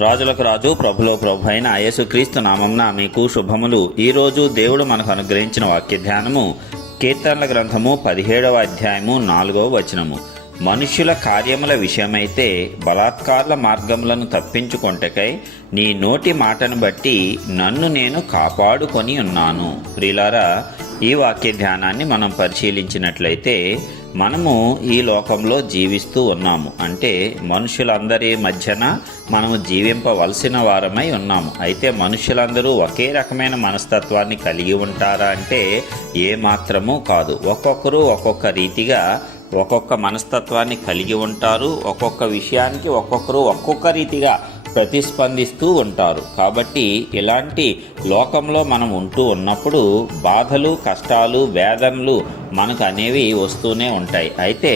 రాజులకు రాజు ప్రభులో ప్రభు అయిన యేసుక్రీస్తు నామంన మీకు శుభములు. ఈరోజు దేవుడు మనకు అనుగ్రహించిన వాక్య ధ్యానము కీర్తనల గ్రంథము పదిహేడవ అధ్యాయము నాలుగవ వచనము. మనుష్యుల కార్యముల విషయమైతే బలాత్కారుల మార్గములను తప్పించుకొంటకై నీ నోటి మాటను బట్టి నన్ను నేను కాపాడుకొని ఉన్నాను. ప్రిలారా ఈ వాక్య ధ్యానాన్ని మనం పరిశీలించినట్లయితే మనము ఈ లోకంలో జీవిస్తూ ఉన్నాము. అంటే మనుషులందరి మధ్యన మనము జీవింపవలసిన వారమై ఉన్నాము. అయితే మనుషులందరూ ఒకే రకమైన మనస్తత్వాన్ని కలిగి ఉంటారా అంటే ఏ మాత్రము కాదు. ఒక్కొక్కరు ఒక్కొక్క రీతిగా ఒక్కొక్క మనస్తత్వాన్ని కలిగి ఉంటారు. ఒక్కొక్క విషయానికి ఒక్కొక్కరు ఒక్కొక్క రీతిగా ప్రతిస్పందిస్తూ ఉంటారు. కాబట్టి ఇలాంటి లోకంలో మనం ఉంటూ ఉన్నప్పుడు బాధలు కష్టాలు వేదనలు మనకు అనేవి వస్తూనే ఉంటాయి. అయితే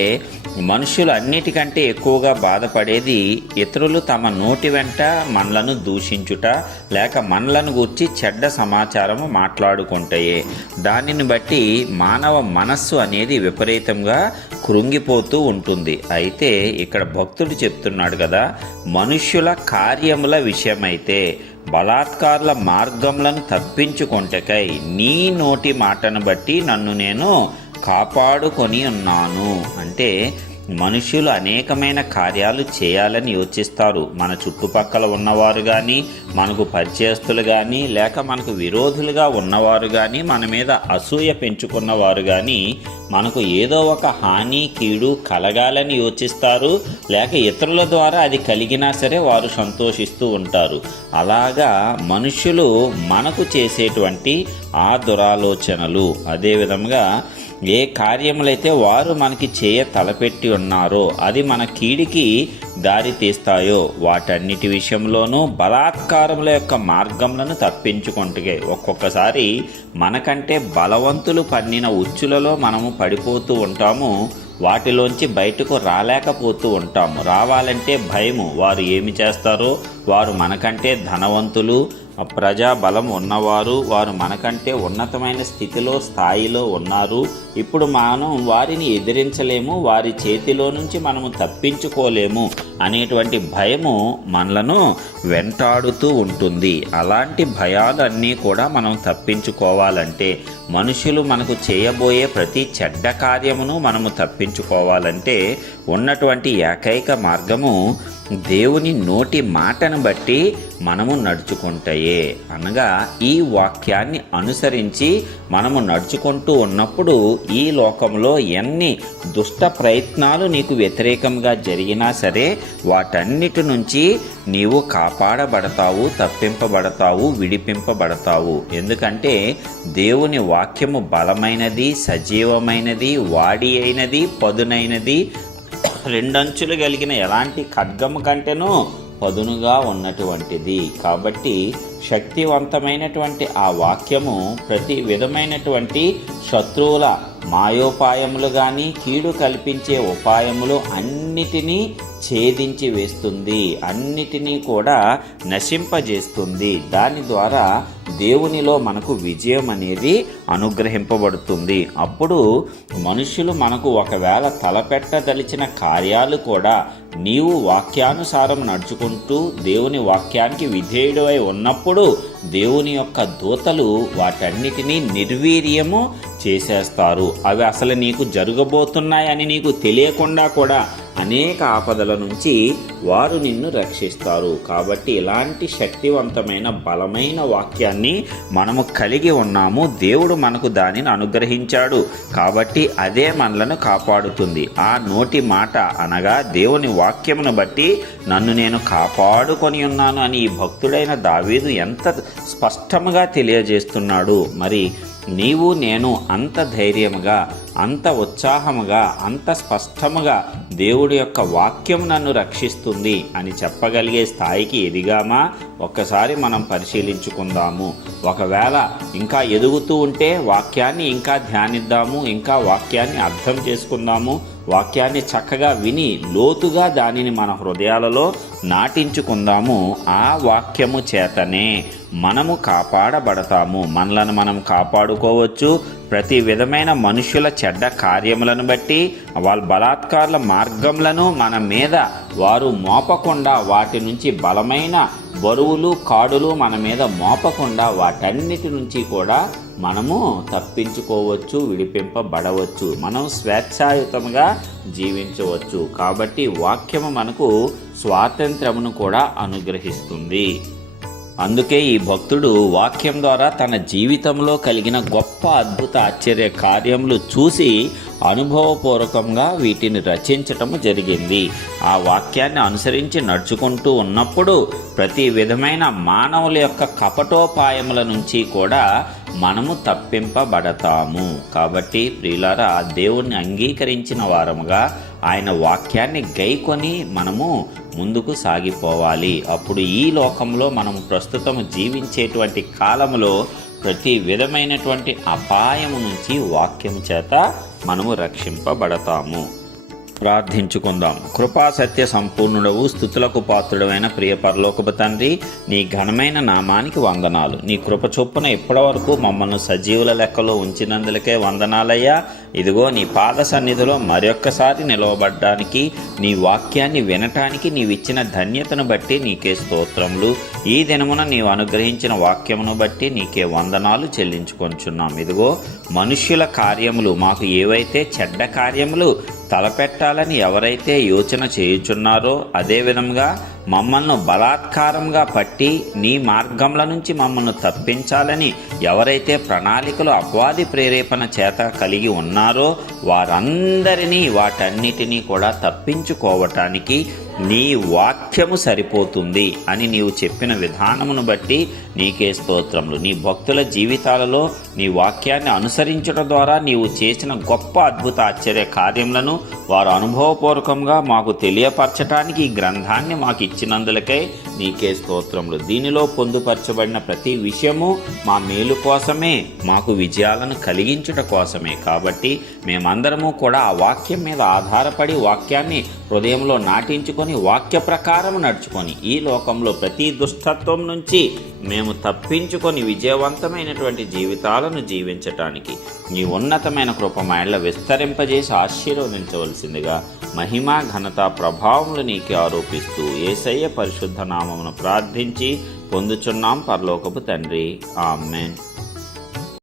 మనుషులు అన్నిటికంటే ఎక్కువగా బాధపడేది ఇతరులు తమ నోటి వెంట మనలను దూషించుట లేక మనలను గూర్చి చెడ్డ సమాచారము మాట్లాడుకుంటాయే. దానిని బట్టి మానవ మనస్సు అనేది విపరీతంగా కృంగిపోతూ ఉంటుంది. అయితే ఇక్కడ భక్తుడు చెప్తున్నాడు కదా మనుష్యుల కార్యముల విషయమైతే బలాత్కారుల మార్గములను తప్పించుకుంటకై నీ నోటి మాటను బట్టి నన్ను నేను కాపాడుకొని ఉన్నాను. అంటే మనుషులు అనేకమైన కార్యాలు చేయాలని యోచిస్తారు. మన చుట్టుపక్కల ఉన్నవారు కానీ మనకు పరిచయస్తులు కానీ లేక మనకు విరోధులుగా ఉన్నవారు కానీ మన మీద అసూయ పెంచుకున్నవారు కానీ మనకు ఏదో ఒక హాని కీడు కలగాలని యోచిస్తారు. లేక ఇతరుల ద్వారా అది కలిగినా సరే వారు సంతోషిస్తూ ఉంటారు. అలాగా మనుష్యులు మనకు చేసేటువంటి ఆ దురాలోచనలు. అదేవిధంగా ఏ కార్యములైతే వారు మనకి చేయ తలపెట్టి ఉన్నారో అది మన కీడికి దారి తీస్తాయో వాటన్నిటి విషయంలోనూ బలాత్కారముల యొక్క మార్గములను తప్పించుకుంటే ఒక్కొక్కసారి మనకంటే బలవంతులు పన్నిన ఉచ్చులలో మనము పడిపోతూ ఉంటాము వాటిలోంచి బయటకు రాలేకపోతూ ఉంటాము. రావాలంటే భయము వారు ఏమి చేస్తారో వారు మనకంటే ధనవంతులు ప్రజా బలం ఉన్నవారు వారు మనకంటే ఉన్నతమైన స్థితిలో స్థాయిలో ఉన్నారు. ఇప్పుడు మనం వారిని ఎదిరించలేము వారి చేతిలో నుంచి మనము తప్పించుకోలేము అనేటువంటి భయము మనలను వెంటాడుతూ ఉంటుంది. అలాంటి భయాలన్నీ కూడా మనం తప్పించుకోవాలంటే మనుషులు మనకు చేయబోయే ప్రతి చెడ్డ కార్యమును మనము తప్పించుకోవాలంటే ఉన్నటువంటి ఏకైక మార్గము దేవుని నోటి మాటను బట్టి మనము నడుచుకుంటాయే అనగా ఈ వాక్యాన్ని అనుసరించి మనము నడుచుకుంటూ ఉన్నప్పుడు ఈ లోకంలో ఎన్ని దుష్ట ప్రయత్నాలు నీకు వ్యతిరేకంగా జరిగినా సరే వాటన్నిటి నుంచి నీవు కాపాడబడతావు తప్పింపబడతావు విడిపింపబడతావు. ఎందుకంటే దేవుని వాక్యము బలమైనది సజీవమైనది వాడి అయినది పదునైనది రెండంచులు కలిగిన ఎలాంటి ఖడ్గము కంటేనూ పదునుగా ఉన్నటువంటిది. కాబట్టి శక్తివంతమైనటువంటి ఆ వాక్యము ప్రతి విధమైనటువంటి శత్రువుల మాయోపాయములు కానీ కీడు కల్పించే ఉపాయములు అన్నిటినీ ఛేదించి వేస్తుంది. అన్నిటినీ కూడా నశింపజేస్తుంది. దాని ద్వారా దేవునిలో మనకు విజయం అనేది అనుగ్రహింపబడుతుంది. అప్పుడు మనుషులు మనకు ఒకవేళ తలపెట్టదలిచిన కార్యాలు కూడా నీవు వాక్యానుసారం నడుచుకుంటూ దేవుని వాక్యానికి విధేయుడై ఉన్నప్పుడు దేవుని యొక్క దూతలు వాటన్నిటినీ నిర్వీర్యము చేసేస్తారు. అవి అసలు నీకు జరగబోతున్నాయని నీకు తెలియకుండా కూడా అనేక ఆపదల నుంచి వారు నిన్ను రక్షిస్తారు. కాబట్టి ఇలాంటి శక్తివంతమైన బలమైన వాక్యాన్ని మనము కలిగి ఉన్నాము. దేవుడు మనకు దానిని అనుగ్రహించాడు. కాబట్టి అదే మనలను కాపాడుతుంది. ఆ నోటి మాట అనగా దేవుని వాక్యమును బట్టి నన్ను నేను కాపాడుకొని ఉన్నాను అని ఈ భక్తుడైన దావీదు ఎంత స్పష్టముగా తెలియజేస్తున్నాడు. మరి నీవు నేను అంత ధైర్యముగా అంత ఉత్సాహముగా అంత స్పష్టముగా దేవుడి యొక్క వాక్యం నన్ను రక్షిస్తుంది అని చెప్పగలిగే స్థాయికి ఎదిగామా? ఒక్కసారి మనం పరిశీలించుకుందాము. ఒకవేళ ఇంకా ఎదుగుతూ ఉంటే వాక్యాన్ని ఇంకా ధ్యానిద్దాము ఇంకా వాక్యాన్ని అర్థం చేసుకుందాము. వాక్యాన్ని చక్కగా విని లోతుగా దానిని మన హృదయాలలో నాటించుకుందాము. ఆ వాక్యము చేతనే మనము కాపాడబడతాము. మనలను మనం కాపాడుకోవచ్చు. ప్రతి విధమైన మనుషుల చెడ్డ కార్యములను బట్టి వాళ్ళ బలాత్కారుల మార్గములను మన మీద వారు మోపకుండా వాటి నుంచి బలమైన బరువులు కాడులు మన మీద మోపకుండా వాటన్నిటి నుంచి కూడా మనము తప్పించుకోవచ్చు విడిపింపబడవచ్చు. మనం స్వేచ్ఛాయుతంగా జీవించవచ్చు. కాబట్టి వాక్యము మనకు స్వాతంత్రమును కూడా అనుగ్రహిస్తుంది. అందుకే ఈ భక్తుడు వాక్యం ద్వారా తన జీవితంలో కలిగిన గొప్ప అద్భుత ఆశ్చర్య కార్యములు చూసి అనుభవపూర్వకంగా వీటిని రచించటము జరిగింది. ఆ వాక్యాన్ని అనుసరించి నడుచుకుంటూ ఉన్నప్పుడు ప్రతి విధమైన మానవుల యొక్క కపటోపాయముల నుంచి కూడా మనము తప్పింపబడతాము. కాబట్టి ప్రియులారా దేవుణ్ణి అంగీకరించిన వారముగా ఆయన వాక్యాన్ని గైకొని మనము ముందుకు సాగిపోవాలి. అప్పుడు ఈ లోకంలో మనం ప్రస్తుతం జీవించేటువంటి కాలంలో ప్రతి విధమైనటువంటి అపాయము నుంచి వాక్యం చేత మనము రక్షింపబడతాము. ప్రార్థించుకుందాం. కృపా సత్య సంపూర్ణుడవు స్థుతులకు పాత్రుడమైన ప్రియ పరలోకపు తండ్రి నీ ఘనమైన నామానికి వందనాలు. నీ కృప చొప్పున ఇప్పటి వరకు మమ్మల్ని సజీవుల లెక్కలో ఉంచినందులకే వందనాలయ్యా. ఇదిగో నీ పాద సన్నిధిలో మరొక్కసారి నిలవబడ్డానికి నీ వాక్యాన్ని వినటానికి నీవిచ్చిన ధన్యతను బట్టి నీకే స్తోత్రములు. ఈ దినమున నీవు అనుగ్రహించిన వాక్యమును బట్టి నీకే వందనాలు చెల్లించుకొంచున్నాం. ఇదిగో మనుష్యుల కార్యములు మాకు ఏవైతే చెడ్డ కార్యములు తలపెట్టాలని ఎవరైతే యోచన చేయుచున్నారో అదేవిధంగా మమ్మల్ని బలాత్కారంగా పట్టి నీ మార్గంల నుంచి మమ్మల్ని తప్పించాలని ఎవరైతే ప్రణాళికలు అపవాది ప్రేరేపణ చేత కలిగి ఉన్నారో వారందరినీ వాటన్నిటినీ కూడా తప్పించుకోవటానికి నీ వాక్యము సరిపోతుంది అని నీవు చెప్పిన విధానమును బట్టి నీకే స్తోత్రములు. నీ భక్తుల జీవితాలలో నీ వాక్యాన్ని అనుసరించడం ద్వారా నీవు చేసిన గొప్ప అద్భుత ఆశ్చర్య కార్యములను వారు అనుభవపూర్వకంగా మాకు తెలియపరచటానికి ఈ గ్రంథాన్ని మాకు ఇచ్చినందులకై నీకే స్తోత్రములు. దీనిలో పొందుపరచబడిన ప్రతి విషయము మా మేలు కోసమే మాకు విజయాలను కలిగించుట కోసమే. కాబట్టి మేమందరము కూడా ఆ వాక్యం మీద ఆధారపడి వాక్యాన్ని హృదయంలో నాటించుకొని వాక్య ప్రకారం నడుచుకొని ఈ లోకంలో ప్రతి దుష్టత్వం నుంచి మేము తప్పించుకొని విజయవంతమైనటువంటి జీవితాలను జీవించటానికి నీ ఉన్నతమైన కృప విస్తరింపజేసి ఆశీర్వదించవలసిందిగా మహిమ ఘనత ప్రభావములు నీకే ఆరోపిస్తూ ఏసయ్య పరిశుద్ధ నామమును ప్రార్థించి పొందుచున్నాం పరలోకపు తండ్రి. ఆమెన్.